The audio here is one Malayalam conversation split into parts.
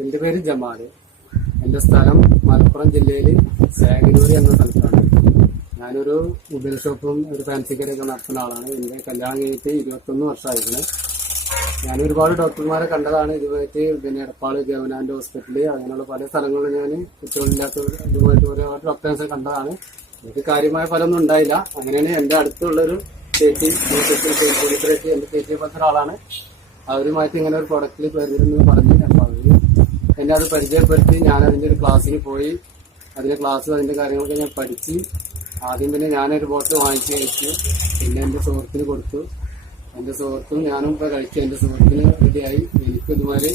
എന്റെ പേര് ജമാല്. എന്റെ സ്ഥലം മലപ്പുറം ജില്ലയിൽ ശേഖനൂർ എന്ന സ്ഥലത്താണ്. ഞാനൊരു മൊബൈൽ ഷോപ്പും ഒരു ഫാൻസി കടയൊക്കെ നടത്തുന്ന ആളാണ്. എന്റെ കല്യാണം കഴിഞ്ഞിട്ട് 21 വർഷമായിരുന്നു. ഞാൻ ഒരുപാട് ഡോക്ടർമാരെ കണ്ടതാണ്. ഇതുമായിട്ട് പിന്നെ എടപ്പാള് ഗവൺമെന്റ് ഹോസ്പിറ്റല് അങ്ങനെയുള്ള പല സ്ഥലങ്ങളിലും ഞാൻ കുട്ടികളില്ലാത്ത ഇതുമായിട്ട് ഒരുപാട് ഡോക്ടേഴ്സ് കണ്ടതാണ്. എനിക്ക് കാര്യമായ ഫലമൊന്നും ഉണ്ടായില്ല. അങ്ങനെയാണ് എന്റെ അടുത്തുള്ളൊരു ചേച്ചി എന്റെ ചേച്ചിയെ പോലത്തെ ഒരാളാണ്. അവരുമായിട്ട് ഇങ്ങനെ ഒരു പ്രൊഡക്റ്റിൽ വരുന്നു പറഞ്ഞ് അപ്പൊ അവര് എന്നെ അത് പരിചയപ്പെടുത്തി. ഞാൻ അതിന്റെ ഒരു ക്ലാസ്സിന് പോയി. അതിന്റെ ക്ലാസ് അതിന്റെ കാര്യങ്ങളൊക്കെ ഞാൻ പഠിച്ച് ആദ്യം പിന്നെ ഞാനൊരു ബോട്ടിൽ വാങ്ങിച്ച് കഴിച്ചു. പിന്നെ എന്റെ സുഹൃത്തിന് കൊടുത്തു. എന്റെ സുഹൃത്തും ഞാനും ഇപ്പൊ കഴിച്ചു. എന്റെ സുഹൃത്തിന് റെഡിയായി. എനിക്ക് ഇതുമാതിരി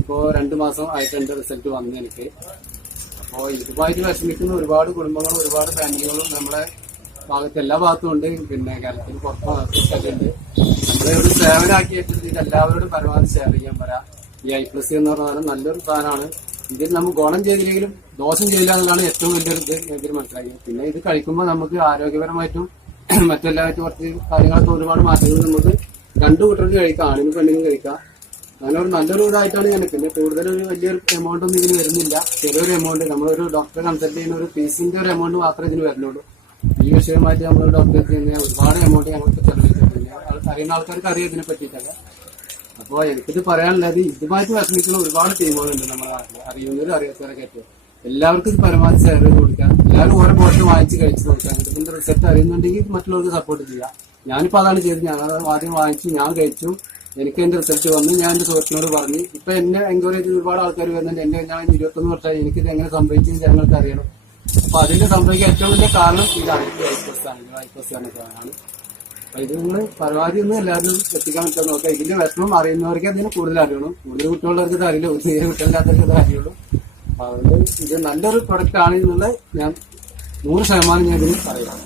ഇപ്പോ 2 മാസം ആയിട്ട് എന്റെ റിസൾട്ട് വന്നു എനിക്ക്. അപ്പോ ഇതുമായിട്ട് വിഷമിക്കുന്ന ഒരുപാട് കുടുംബങ്ങളും ഒരുപാട് ഫാമിലികളും നമ്മുടെ ഭാഗത്ത് എല്ലാ ഭാഗത്തും ഉണ്ട്. പിന്നെ കേരളത്തിൽ പുറത്തൊക്കെ ഉണ്ട്. നമ്മളെ ഒരു സേവനമാക്കിയിട്ട് ഇത് എല്ലാവരോടും പരമാവധി ഷെയർ ചെയ്യാൻ പറയാം. ഈ I+ എന്ന് പറഞ്ഞാൽ നല്ലൊരു സാധനമാണ്. ഇതിൽ നമുക്ക് ഗുണം ചെയ്തില്ലെങ്കിലും ദോഷം ചെയ്യില്ല എന്നുള്ളതാണ് ഏറ്റവും വലിയൊരു ഇത് ഇതിൽ മനസ്സിലാക്കിയത്. പിന്നെ ഇത് കഴിക്കുമ്പോൾ നമുക്ക് ആരോഗ്യപരമായിട്ടും മറ്റെല്ലാമായിട്ടും കുറച്ച് കാര്യങ്ങളൊക്കെ ഒരുപാട് മാറ്റങ്ങൾ നമുക്ക് 2 കൂട്ടർക്ക് കഴിക്കാം. ആണിനും പെണ്ണിനും കഴിക്കാം. അങ്ങനെ ഒരു നല്ലൊരു ഇതായിട്ടാണ് ഞാൻ. പിന്നെ കൂടുതലൊരു വലിയൊരു എമൗണ്ട് ഒന്നും ഇതിന് വരുന്നില്ല. ചെറിയൊരു എമൗണ്ട് നമ്മളൊരു ഡോക്ടറെ കൺസൾട്ട് ചെയ്യുന്ന ഒരു ഫീസിന്റെ ഒരു എമൗണ്ട് മാത്രമേ ഇതിന് വരുന്നുള്ളൂ. ഈ വിഷയമായിട്ട് നമ്മൾ ഡോക്ടറെ ചെയ്യുന്ന ഒരുപാട് എമൗണ്ട് ഞങ്ങൾക്ക് ചെലവഴിച്ചിട്ടുണ്ട്. അറിയുന്ന ആൾക്കാർക്ക് അറിയാം ഇതിനെ പറ്റിയിട്ടൊക്കെ. അപ്പോൾ എനിക്കിത് പറയാനുള്ളത് ഇതുമായിട്ട് വിഷമിക്കുന്ന ഒരുപാട് ടീമുകളുണ്ട് നമ്മുടെ നാട്ടിൽ. അറിയുന്നവരും അറിയാത്തവരൊക്കെ ആയിട്ട് എല്ലാവർക്കും ഇത് പരമാവധി ഷെയർ ചെയ്ത് കൊടുക്കാം. എല്ലാവരും ഓരോ ബോട്ടിൽ വാങ്ങിച്ച് കഴിച്ച് നോക്കാം. ഇതിന്റെ റിസൾട്ട് അറിയുന്നുണ്ടെങ്കിൽ മറ്റുള്ളവർക്ക് സപ്പോർട്ട് ചെയ്യാം. ഞാനിപ്പോൾ അതാണ് ചെയ്തത്. ഞാൻ ആദ്യം വാങ്ങിച്ചു, ഞാൻ കഴിച്ചു. എനിക്ക് എന്റെ റിസൾട്ട് വന്നു. ഞാൻ എന്റെ സുഹൃത്തിനോട് പറഞ്ഞു. ഇപ്പൊ എന്നെ എൻക്വയറി ചെയ്ത് ഒരുപാട് ആൾക്കാർ വരുന്നുണ്ട്. എന്റെ ഞാൻ 21 വർഷമായി. എനിക്കിത് എങ്ങനെ സംഭവിച്ചു ജനങ്ങൾക്ക് അറിയണം. അപ്പൊ അതിന്റെ സംഭവിക്കാൻ ഏറ്റവും വലിയ കാരണം ഇതാണ്. I+ ആണ്. അപ്പൊ ഇത് നിങ്ങൾ പരമാവധി ഒന്നും എല്ലാവരും എത്തിക്കാൻ പറ്റാൻ നോക്കാം. ഇതിന്റെ വിഷമം അറിയുന്നവർക്ക് അതിന് കൂടുതൽ അറിയണം. കൂടുതൽ കുട്ടികളുള്ളവർക്ക് ഇത് അറിയില്ല. തീരെ കുട്ടികളില്ലാത്തവർക്ക് ഇത് അറിയുള്ളൂ. അപ്പൊ അതുകൊണ്ട് ഇത് നല്ലൊരു പ്രൊഡക്റ്റ് ആണ് എന്നുള്ളത് ഞാൻ 100% ഞാൻ ഇതിന് പറയാം.